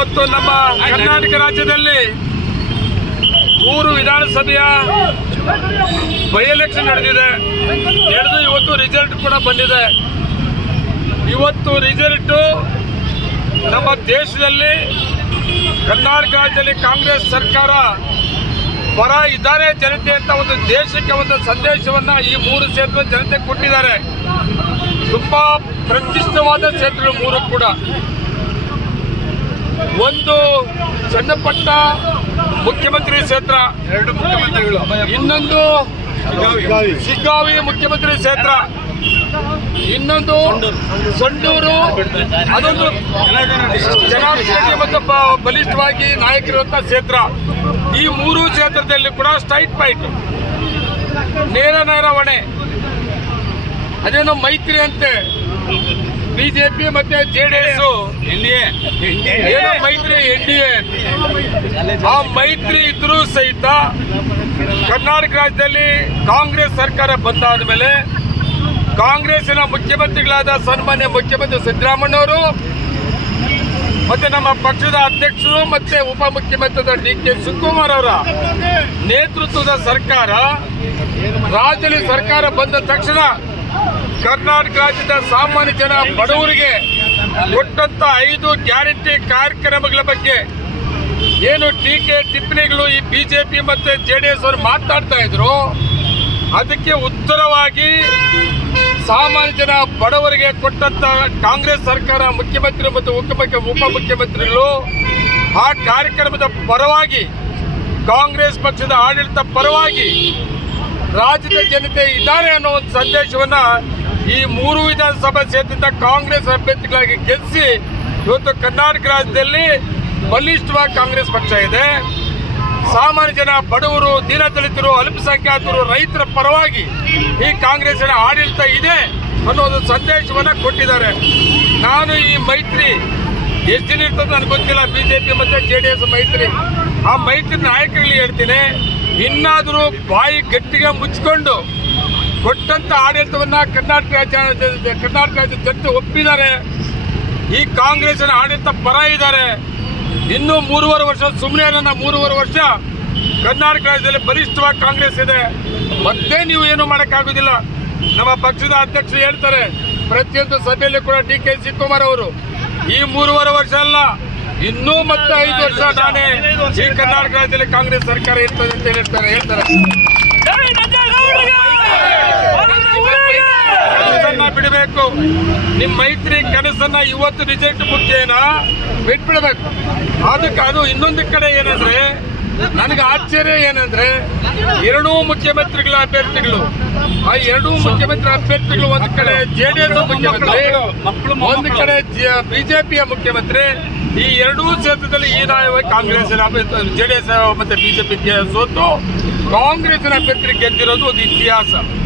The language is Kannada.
ಇವತ್ತು ನಮ್ಮ ಕರ್ನಾಟಕ ರಾಜ್ಯದಲ್ಲಿ ಮೂರು ವಿಧಾನಸಭೆಯ ಬೈ ಎಲೆಕ್ಷನ್ ನಡೆದಿದೆ. ನಡೆದು ಇವತ್ತು ರಿಸಲ್ಟ್ ಕೂಡ ಬಂದಿದೆ. ಇವತ್ತು ರಿಸಲ್ಟು ನಮ್ಮ ದೇಶದಲ್ಲಿ ಕರ್ನಾಟಕ ರಾಜ್ಯದಲ್ಲಿ ಕಾಂಗ್ರೆಸ್ ಸರ್ಕಾರ ಬರ ಇದ್ದಾರೆ ಜನತೆ ಅಂತ ಒಂದು ದೇಶಕ್ಕೆ ಒಂದು ಸಂದೇಶವನ್ನು ಈ ಮೂರು ಕ್ಷೇತ್ರ ಜನತೆ ಕೊಟ್ಟಿದ್ದಾರೆ. ತುಂಬ ಪ್ರತಿಷ್ಠವಾದ ಕ್ಷೇತ್ರಗಳು ಮೂರು ಕೂಡ. ಒಂದು ಸಣ್ಣಪಟ್ಟ ಮುಖ್ಯಮಂತ್ರಿ ಕ್ಷೇತ್ರ ಎರಡು ಮುಖ್ಯಮಂತ್ರಿಗಳು. ಇನ್ನೊಂದು ಶಿಗ್ಗಾವಿ. ಮುಖ್ಯಮಂತ್ರಿ ಕ್ಷೇತ್ರ ಇನ್ನೊಂದು ಸಂಡೂರು. ಅದೊಂದು ಜನಾಭಿಷೇಕ ಮತ್ತು ಬಲಿಷ್ಠವಾಗಿ ನಾಯಕರಿರುವಂತಹ ಕ್ಷೇತ್ರ. ಈ ಮೂರು ಕ್ಷೇತ್ರದಲ್ಲಿ ಕೂಡ ಸ್ಟ್ರೈಟ್ ಫೈಟ್. ನೇರ ನೇರ ಹೊಣೆ. ಅದೇನೋ ಮೈತ್ರಿ ಅಂತೆ. ಬಿಜೆಪಿ ಮತ್ತೆ ಜೆಡಿಎಸ್ ಏನೋ ಮೈತ್ರಿ ಎನ್ ಡಿ ಎ ಆ ಮೈತ್ರಿ ಇದ್ರೂ ಸಹಿತ ಕರ್ನಾಟಕ ರಾಜ್ಯದಲ್ಲಿ ಕಾಂಗ್ರೆಸ್ ಸರ್ಕಾರ ಬಂದಾದ ಮೇಲೆ ಕಾಂಗ್ರೆಸ್ನ ಮುಖ್ಯಮಂತ್ರಿಗಳಾದ ಸನ್ಮಾನ್ಯ ಮುಖ್ಯಮಂತ್ರಿ ಸಿದ್ದರಾಮಣ್ಣವರು ಮತ್ತೆ ನಮ್ಮ ಪಕ್ಷದ ಅಧ್ಯಕ್ಷರು ಮತ್ತೆ ಉಪಮುಖ್ಯಮಂತ್ರಿ ಡಿ ಕೆ ಶಿವಕುಮಾರ್ ಅವರ ನೇತೃತ್ವದ ಸರ್ಕಾರ ರಾಜ್ಯದಲ್ಲಿ ಸರ್ಕಾರ ಬಂದ ತಕ್ಷಣ ಕರ್ನಾಟಕ ರಾಜ್ಯದ ಸಾಮಾನ್ಯ ಜನ ಬಡವರಿಗೆ ಕೊಟ್ಟಂತ ಐದು ಗ್ಯಾರಂಟಿ ಕಾರ್ಯಕ್ರಮಗಳ ಬಗ್ಗೆ ಏನು ಟೀಕೆ, ಟಿಪ್ಪಣಿಗಳು ಈ ಬಿಜೆಪಿ ಮತ್ತೆ ಜೆ ಡಿ ಎಸ್ ಅವರು ಮಾತಾಡ್ತಾ ಇದ್ರು, ಅದಕ್ಕೆ ಉತ್ತರವಾಗಿ ಸಾಮಾನ್ಯ ಜನ ಬಡವರಿಗೆ ಕೊಟ್ಟಂತ ಕಾಂಗ್ರೆಸ್ ಸರ್ಕಾರ ಮುಖ್ಯಮಂತ್ರಿ ಮತ್ತು ಉಪಮುಖ್ಯ, ಉಪಮುಖ್ಯಮಂತ್ರಿಗಳು, ಆ ಕಾರ್ಯಕ್ರಮದ ಪರವಾಗಿ ಕಾಂಗ್ರೆಸ್ ಪಕ್ಷದ ಆಡಳಿತ ಪರವಾಗಿ ರಾಜ್ಯದ ಜನತೆ ಇದ್ದಾರೆ ಅನ್ನೋ ಒಂದು ಸಂದೇಶವನ್ನ ಈ ಮೂರು ವಿಧಾನಸಭಾ ಕ್ಷೇತ್ರದ ಕಾಂಗ್ರೆಸ್ ಅಭ್ಯರ್ಥಿಗಳಾಗಿ ಗೆಲ್ಲಿಸಿ ಇವತ್ತು ಕರ್ನಾಟಕ ರಾಜ್ಯದಲ್ಲಿ ಬಲಿಷ್ಠವಾಗಿ ಕಾಂಗ್ರೆಸ್ ಪಕ್ಷ ಇದೆ. ಸಾಮಾನ್ಯ ಜನ, ಬಡವರು ದೀನದಲಿತರು ಅಲ್ಪಸಂಖ್ಯಾತರು, ರೈತರ ಪರವಾಗಿ ಈ ಕಾಂಗ್ರೆಸ್ಸಿನ ಆಡಳಿತ ಇದೆ ಅನ್ನೋ ಒಂದು ಸಂದೇಶವನ್ನ ಕೊಟ್ಟಿದ್ದಾರೆ. ನಾನು ಈ ಮೈತ್ರಿ ಎಷ್ಟು ದಿನ ಇರ್ತದೆ ನನಗೆ ಗೊತ್ತಿಲ್ಲ. ಬಿಜೆಪಿ ಮತ್ತೆ ಜೆ ಡಿ ಮೈತ್ರಿ. ಆ ಮೈತ್ರಿ ನಾಯಕರಲ್ಲಿ ಹೇಳ್ತೀನಿ. ಇನ್ನಾದರೂ ಬಾಯಿ ಗಟ್ಟಿಗೆ ಮುಚ್ಚಿಕೊಂಡು ಕೊಟ್ಟಂತ ಆಡಳಿತವನ್ನ ಕರ್ನಾಟಕ ರಾಜ್ಯ ಕರ್ನಾಟಕ ರಾಜ್ಯದ ಜನತೆ ಒಪ್ಪಿದ್ದಾರೆ. ಈ ಕಾಂಗ್ರೆಸ್ಸಿನ ಆಡಳಿತ ಪರ ಇದ್ದಾರೆ. ಇನ್ನೂ ಮೂರುವರೆ ವರ್ಷ ಸುಮ್ಮನೆ ನನ್ನ ಮೂರುವರೆ ವರ್ಷ ಕರ್ನಾಟಕ ರಾಜ್ಯದಲ್ಲಿ ಬಲಿಷ್ಠವಾಗಿ ಕಾಂಗ್ರೆಸ್ ಇದೆ. ಮತ್ತೆ ನೀವು ಏನು ಮಾಡೋಕ್ಕಾಗೋದಿಲ್ಲ. ನಮ್ಮ ಪಕ್ಷದ ಅಧ್ಯಕ್ಷರು ಹೇಳ್ತಾರೆ, ಪ್ರತಿಯೊಂದು ಸಭೆಯಲ್ಲಿ ಕೂಡ ಡಿ ಕೆ ಶಿವಕುಮಾರ್ ಅವರು, ಈ ಮೂರುವರೆ ವರ್ಷ ಅಲ್ಲ ಇನ್ನೂ ಮತ್ತೆ ಐದು ವರ್ಷ ನಾನೇ ಈ ಕರ್ನಾಟಕ ರಾಜ್ಯದಲ್ಲಿ ಕಾಂಗ್ರೆಸ್ ಸರ್ಕಾರ ಇರ್ತದೆ ಅಂತ ಹೇಳ್ತಾರೆ ಹೇಳ್ತಾರೆ. ಬಿಡಬೇಕು. ನಿಮ್ಮ ಮೈತ್ರಿ ಕನಸನ್ನ ಇವತ್ತು ರಿಜೆಕ್ಟ್ ಮುಖ್ಯನ ಬಿಟ್ಬಿಡ್ಬೇಕು. ಅದಕ್ಕೆ ಅದು ಇನ್ನೊಂದು ಕಡೆ ಏನಂದ್ರೆ ನನಗೆ ಆಶ್ಚರ್ಯ ಏನಂದ್ರೆ ಎರಡೂ ಮುಖ್ಯಮಂತ್ರಿಗಳ ಅಭ್ಯರ್ಥಿಗಳು, ಆ ಎರಡೂ ಮುಖ್ಯಮಂತ್ರಿ ಅಭ್ಯರ್ಥಿಗಳು ಒಂದು ಕಡೆ ಜೆಡಿಎಸ್ ಮುಖ್ಯಮಂತ್ರಿ, ಒಂದು ಕಡೆ ಬಿಜೆಪಿಯ ಮುಖ್ಯಮಂತ್ರಿ, ಈ ಎರಡೂ ಕ್ಷೇತ್ರದಲ್ಲಿ ಈ ಕಾಂಗ್ರೆಸ್ ಜೆಡಿಎಸ್ ಮತ್ತೆ ಬಿಜೆಪಿ ಸೋತು, ಕಾಂಗ್ರೆಸ್ನ ಅಭ್ಯರ್ಥಿ ಗೆದ್ದಿರೋದು ಒಂದು ಇತಿಹಾಸ.